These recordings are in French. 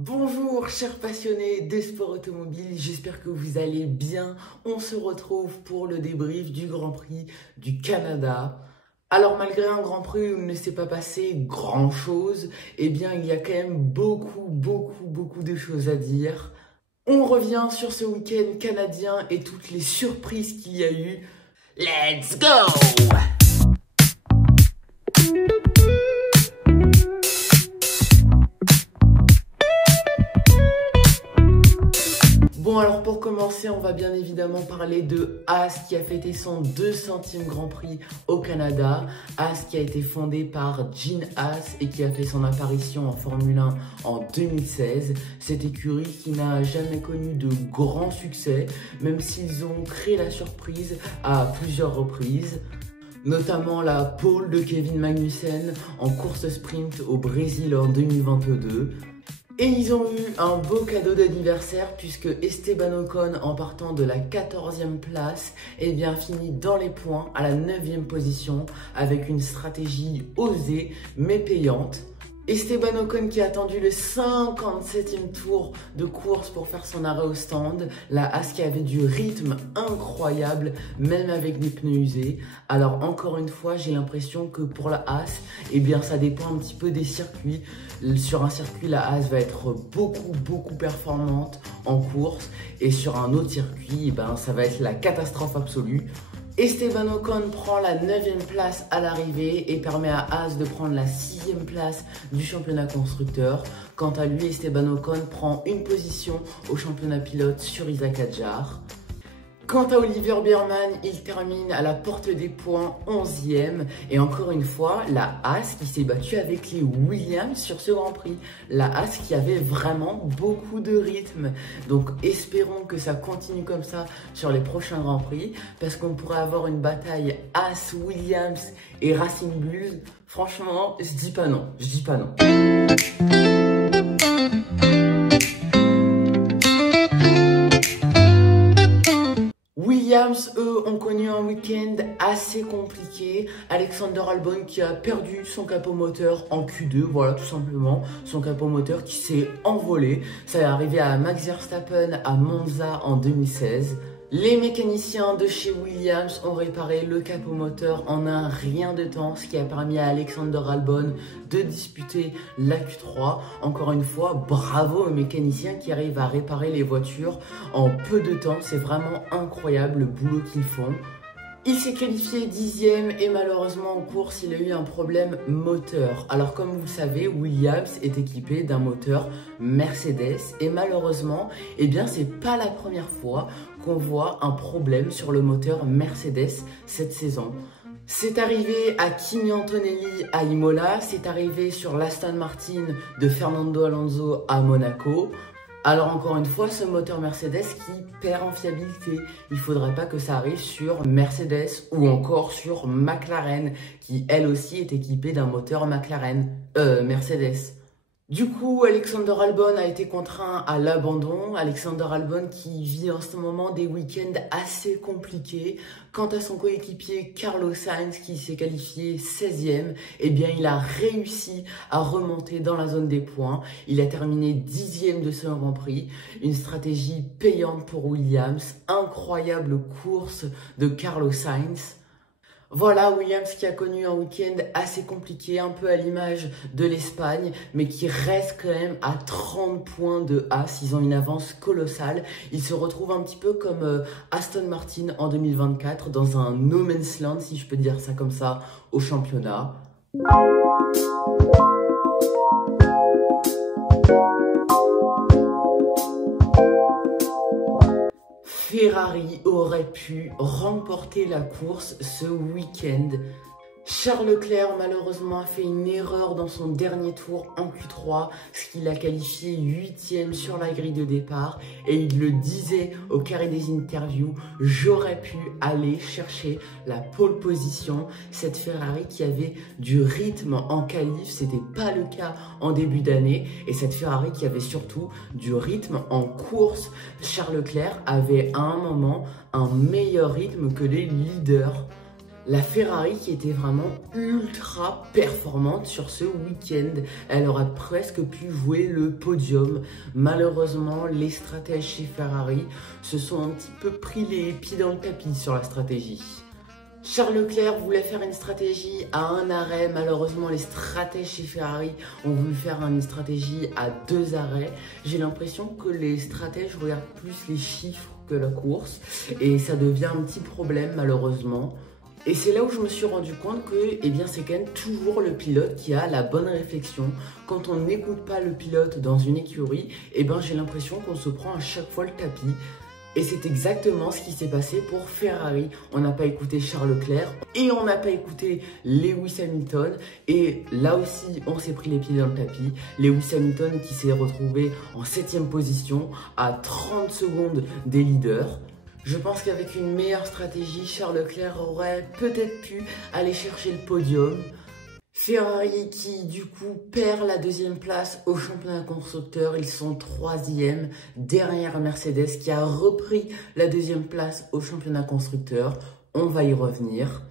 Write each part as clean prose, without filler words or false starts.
Bonjour chers passionnés des sports automobiles, j'espère que vous allez bien. On se retrouve pour le débrief du Grand Prix du Canada. Alors malgré un Grand Prix où il ne s'est pas passé grand chose, eh bien il y a quand même beaucoup de choses à dire. On revient sur ce week-end canadien et toutes les surprises qu'il y a eu. Let's go! Bon, alors pour commencer, on va bien évidemment parler de Haas qui a fêté son 200e Grand Prix au Canada. Haas qui a été fondé par Gene Haas et qui a fait son apparition en Formule 1 en 2016. Cette écurie qui n'a jamais connu de grand succès, même s'ils ont créé la surprise à plusieurs reprises. Notamment la pole de Kevin Magnussen en course sprint au Brésil en 2022. Et ils ont eu un beau cadeau d'anniversaire puisque Esteban Ocon, en partant de la 14e place, finit dans les points à la 9e position avec une stratégie osée mais payante. Esteban Ocon qui a attendu le 57e tour de course pour faire son arrêt au stand. La Haas qui avait du rythme incroyable, même avec des pneus usés. Alors encore une fois, j'ai l'impression que pour la Haas, ça dépend un petit peu des circuits. Sur un circuit, la Haas va être beaucoup performante en course. Et sur un autre circuit, ça va être la catastrophe absolue. Esteban Ocon prend la 9e place à l'arrivée et permet à Haas de prendre la 6e place du championnat constructeur. Quant à lui, Esteban Ocon prend une position au championnat pilote sur Isack Hadjar. Quant à Oliver Biermann, il termine à la porte des points 11e. Et encore une fois, la Haas qui s'est battue avec les Williams sur ce Grand Prix. La Haas qui avait vraiment beaucoup de rythme. Donc espérons que ça continue comme ça sur les prochains Grands Prix. Parce qu'on pourrait avoir une bataille Haas, Williams et Racing Blues. Franchement, je dis pas non. Williams, eux, ont connu un week-end assez compliqué. Alexander Albon qui a perdu son capot moteur en Q2, voilà tout simplement. Son capot moteur qui s'est envolé. Ça est arrivé à Max Verstappen à Monza en 2016. Les mécaniciens de chez Williams ont réparé le capot moteur en un rien de temps, ce qui a permis à Alexander Albon de disputer la Q3. Encore une fois, bravo aux mécaniciens qui arrivent à réparer les voitures en peu de temps. C'est vraiment incroyable le boulot qu'ils font. Il s'est qualifié 10e et malheureusement en course, il a eu un problème moteur. Alors comme vous le savez, Williams est équipé d'un moteur Mercedes et malheureusement, c'est pas la première fois qu'on voit un problème sur le moteur Mercedes cette saison. C'est arrivé à Kimi Antonelli à Imola, c'est arrivé sur l'Aston Martin de Fernando Alonso à Monaco. Alors encore une fois, ce moteur Mercedes qui perd en fiabilité. Il ne faudrait pas que ça arrive sur Mercedes ou encore sur McLaren, qui elle aussi est équipée d'un moteur Mercedes. Du coup, Alexander Albon a été contraint à l'abandon. Alexander Albon qui vit en ce moment des week-ends assez compliqués. Quant à son coéquipier Carlos Sainz qui s'est qualifié 16e, il a réussi à remonter dans la zone des points. Il a terminé 10e de ce Grand Prix. Une stratégie payante pour Williams. Incroyable course de Carlos Sainz. Voilà, Williams qui a connu un week-end assez compliqué, un peu à l'image de l'Espagne, mais qui reste quand même à 30 points de Haas. Ils ont une avance colossale. Ils se retrouvent un petit peu comme Aston Martin en 2024, dans un no man's land, si je peux dire ça comme ça, au championnat. Ferrari aurait pu remporter la course ce week-end. Charles Leclerc malheureusement a fait une erreur dans son dernier tour en Q3, ce qui l'a qualifié 8e sur la grille de départ et il le disait au carré des interviews, j'aurais pu aller chercher la pole position. Cette Ferrari qui avait du rythme en qualif, c'était pas le cas en début d'année et cette Ferrari qui avait surtout du rythme en course. Charles Leclerc avait à un moment un meilleur rythme que les leaders. La Ferrari qui était vraiment ultra performante sur ce week-end. Elle aurait presque pu jouer le podium. Malheureusement, les stratèges chez Ferrari se sont un petit peu pris les pieds dans le tapis sur la stratégie. Charles Leclerc voulait faire une stratégie à un arrêt. Malheureusement, les stratèges chez Ferrari ont voulu faire une stratégie à 2 arrêts. J'ai l'impression que les stratèges regardent plus les chiffres que la course. Et ça devient un petit problème, malheureusement. Et c'est là où je me suis rendu compte que c'est quand même toujours le pilote qui a la bonne réflexion. Quand on n'écoute pas le pilote dans une écurie, j'ai l'impression qu'on se prend à chaque fois le tapis. Et c'est exactement ce qui s'est passé pour Ferrari. On n'a pas écouté Charles Leclerc et on n'a pas écouté Lewis Hamilton. Et là aussi, on s'est pris les pieds dans le tapis. Lewis Hamilton qui s'est retrouvé en 7e position à 30 secondes des leaders. Je pense qu'avec une meilleure stratégie, Charles Leclerc aurait peut-être pu aller chercher le podium. Ferrari qui du coup perd la 2e place au championnat constructeur, ils sont 3e derrière Mercedes qui a repris la 2e place au championnat constructeur. On va y revenir.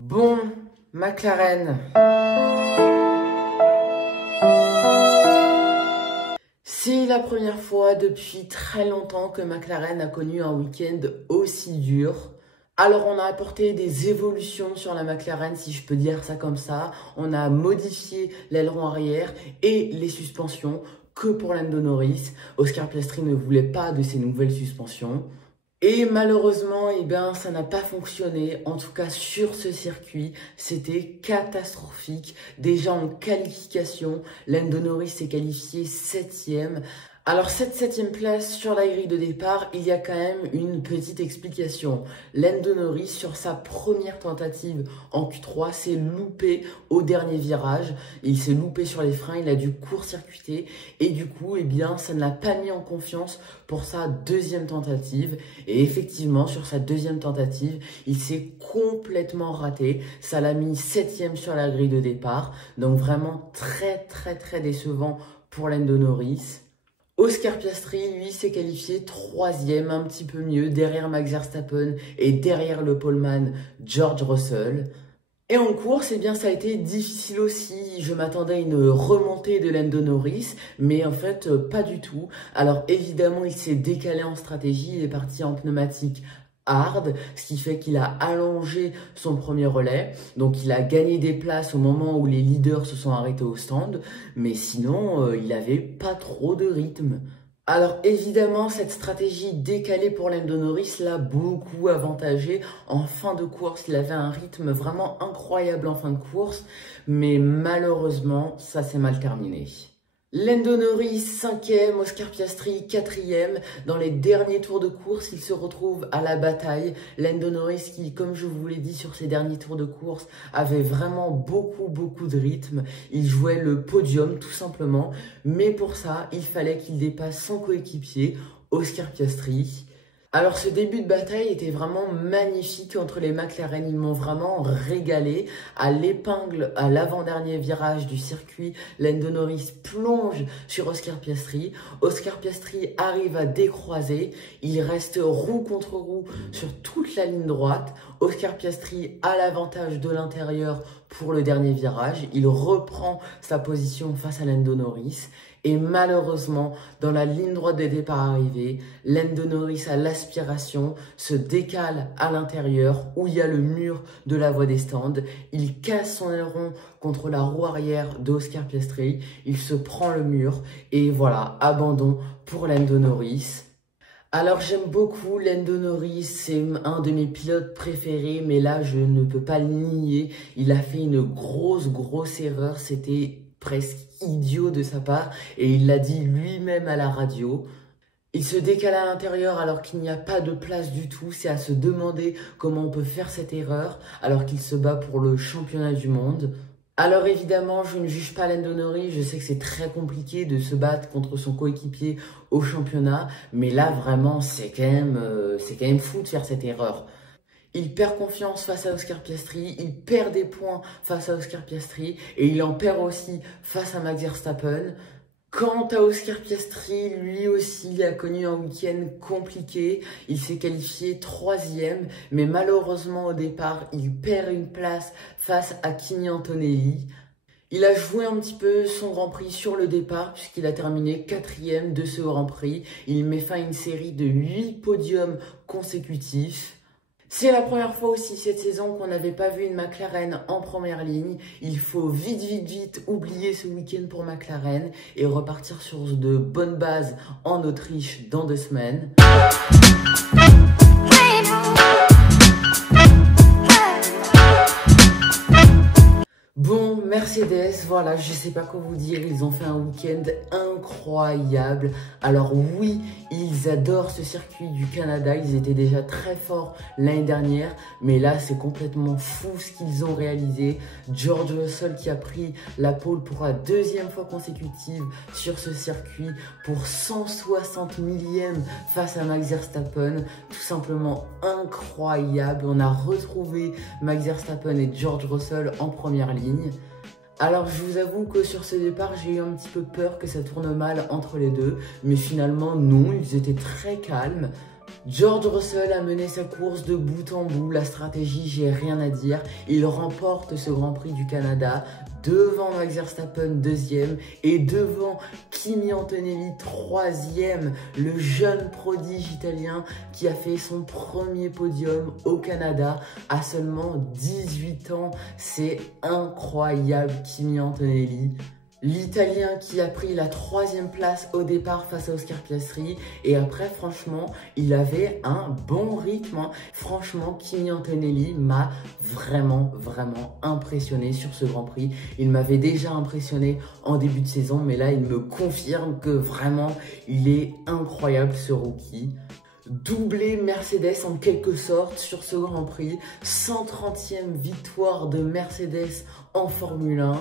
Bon, McLaren. C'est la première fois depuis très longtemps que McLaren a connu un week-end aussi dur. Alors on a apporté des évolutions sur la McLaren, si je peux dire ça comme ça. On a modifié l'aileron arrière et les suspensions que pour Lando Norris. Oscar Piastri ne voulait pas de ces nouvelles suspensions. Et malheureusement, ça n'a pas fonctionné. En tout cas, sur ce circuit, c'était catastrophique. Déjà en qualification, Lando Norris s'est qualifié 7e. Alors cette 7e place sur la grille de départ, il y a quand même une petite explication. Lando Norris, sur sa première tentative en Q3, s'est loupé au dernier virage. Il s'est loupé sur les freins, il a dû court-circuiter et du coup, ça ne l'a pas mis en confiance pour sa 2e tentative. Et effectivement, sur sa 2e tentative, il s'est complètement raté. Ça l'a mis 7e sur la grille de départ. Donc vraiment très décevant pour Lando Norris. Oscar Piastri, lui, s'est qualifié 3e, un petit peu mieux, derrière Max Verstappen et derrière le poleman George Russell. Et en course, ça a été difficile aussi. Je m'attendais à une remontée de Lando Norris, mais en fait, pas du tout. Alors évidemment, il s'est décalé en stratégie, il est parti en pneumatique hard, ce qui fait qu'il a allongé son premier relais, donc il a gagné des places au moment où les leaders se sont arrêtés au stand, mais sinon il n'avait pas trop de rythme. Alors évidemment, cette stratégie décalée pour Lando Norris l'a beaucoup avantagé. En fin de course, il avait un rythme vraiment incroyable en fin de course, mais malheureusement, ça s'est mal terminé. Lando Norris 5e, Oscar Piastri 4e. Dans les derniers tours de course, il se retrouve à la bataille. Lando Norris qui, comme je vous l'ai dit sur ses derniers tours de course, avait vraiment beaucoup de rythme. Il jouait le podium tout simplement. Mais pour ça, il fallait qu'il dépasse son coéquipier, Oscar Piastri. Alors ce début de bataille était vraiment magnifique entre les McLaren, ils m'ont vraiment régalé. À l'épingle, à l'avant-dernier virage du circuit, Lando Norris plonge sur Oscar Piastri. Oscar Piastri arrive à décroiser, il reste roue contre roue sur toute la ligne droite. Oscar Piastri a l'avantage de l'intérieur pour le dernier virage, il reprend sa position face à Lando Norris. Et malheureusement, dans la ligne droite de départ arrivée, Lando Norris à l'aspiration se décale à l'intérieur où il y a le mur de la voie des stands. Il casse son aileron contre la roue arrière d'Oscar Piastri. Il se prend le mur et voilà, abandon pour Lando Norris. Alors j'aime beaucoup Lando Norris, c'est un de mes pilotes préférés, mais là je ne peux pas le nier. Il a fait une grosse erreur, c'était presque idiot de sa part et il l'a dit lui-même à la radio. Il se décale à l'intérieur alors qu'il n'y a pas de place du tout. C'est à se demander comment on peut faire cette erreur alors qu'il se bat pour le championnat du monde. Alors évidemment, je ne juge pas Lando Norris, je sais que c'est très compliqué de se battre contre son coéquipier au championnat, mais là vraiment c'est quand même fou de faire cette erreur. Il perd confiance face à Oscar Piastri, il perd des points face à Oscar Piastri et il en perd aussi face à Max Verstappen. Quant à Oscar Piastri, lui aussi a connu un week-end compliqué. Il s'est qualifié 3e, mais malheureusement au départ, il perd une place face à Kimi Antonelli. Il a joué un petit peu son Grand Prix sur le départ puisqu'il a terminé 4e de ce Grand Prix. Il met fin à une série de 8 podiums consécutifs. C'est la première fois aussi cette saison qu'on n'avait pas vu une McLaren en première ligne. Il faut vite oublier ce week-end pour McLaren et repartir sur de bonnes bases en Autriche dans 2 semaines. Bon, Mercedes, voilà, je sais pas quoi vous dire, ils ont fait un week-end incroyable. Alors oui, ils adorent ce circuit du Canada, ils étaient déjà très forts l'année dernière, mais là c'est complètement fou ce qu'ils ont réalisé. George Russell qui a pris la pole pour la 2e fois consécutive sur ce circuit pour 160 millième face à Max Verstappen, tout simplement incroyable. On a retrouvé Max Verstappen et George Russell en première ligne. Alors je vous avoue que sur ce départ j'ai eu un petit peu peur que ça tourne mal entre les deux, mais finalement non, ils étaient très calmes. George Russell a mené sa course de bout en bout, la stratégie j'ai rien à dire, il remporte ce Grand Prix du Canada devant Max Verstappen 2e et devant Kimi Antonelli 3e, le jeune prodige italien qui a fait son premier podium au Canada à seulement 18 ans. C'est incroyable, Kimi Antonelli. L'Italien qui a pris la 3e place au départ face à Oscar Piastri. Et après, franchement, il avait un bon rythme. Franchement, Kimi Antonelli m'a vraiment impressionné sur ce Grand Prix. Il m'avait déjà impressionné en début de saison, mais là, il me confirme que vraiment, il est incroyable ce rookie. Doublé Mercedes en quelque sorte sur ce Grand Prix. 130e victoire de Mercedes en Formule 1.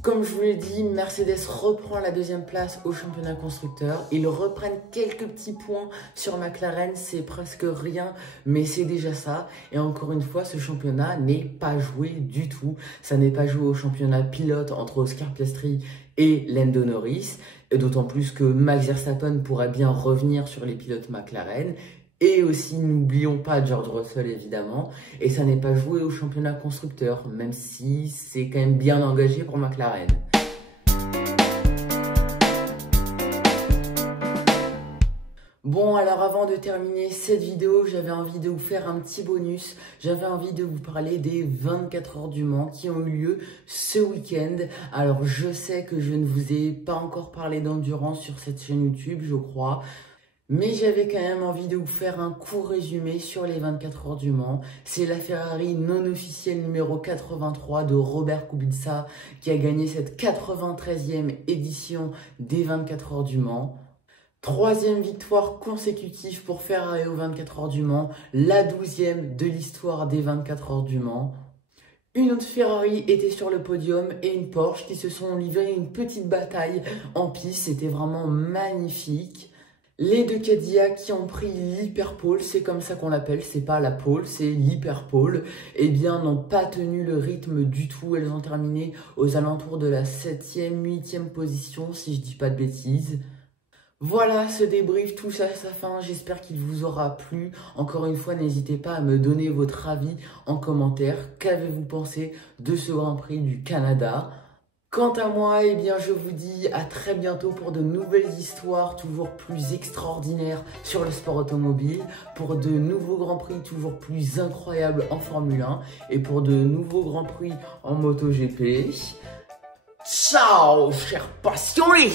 Comme je vous l'ai dit, Mercedes reprend la 2e place au championnat constructeur. Ils reprennent quelques petits points sur McLaren, c'est presque rien, mais c'est déjà ça. Et encore une fois, ce championnat n'est pas joué du tout. Ça n'est pas joué au championnat pilote entre Oscar Piastri et Lando Norris. Et d'autant plus que Max Verstappen pourrait bien revenir sur les pilotes McLaren. Et aussi, n'oublions pas George Russell, évidemment. Et ça n'est pas joué au championnat constructeur, même si c'est quand même bien engagé pour McLaren. Bon, alors avant de terminer cette vidéo, j'avais envie de vous faire un petit bonus. J'avais envie de vous parler des 24 heures du Mans qui ont eu lieu ce week-end. Alors, je sais que je ne vous ai pas encore parlé d'endurance sur cette chaîne YouTube, je crois. Mais j'avais quand même envie de vous faire un court résumé sur les 24 heures du Mans. C'est la Ferrari non officielle numéro 83 de Robert Kubica qui a gagné cette 93e édition des 24 heures du Mans. 3e victoire consécutive pour Ferrari aux 24 heures du Mans, la 12e de l'histoire des 24 heures du Mans. Une autre Ferrari était sur le podium et une Porsche qui se sont livrés une petite bataille en piste. C'était vraiment magnifique. Les deux Cadillac qui ont pris l'hyperpole, c'est comme ça qu'on l'appelle, c'est pas la pole, c'est l'hyperpole, eh bien n'ont pas tenu le rythme du tout. Elles ont terminé aux alentours de la 7e, 8e position, si je dis pas de bêtises. Voilà, ce débrief touche à sa fin, j'espère qu'il vous aura plu. Encore une fois, n'hésitez pas à me donner votre avis en commentaire. Qu'avez-vous pensé de ce Grand Prix du Canada ? Quant à moi, eh bien, je vous dis à très bientôt pour de nouvelles histoires toujours plus extraordinaires sur le sport automobile, pour de nouveaux Grands Prix toujours plus incroyables en Formule 1 et pour de nouveaux Grands Prix en MotoGP. Ciao, chers passionnés!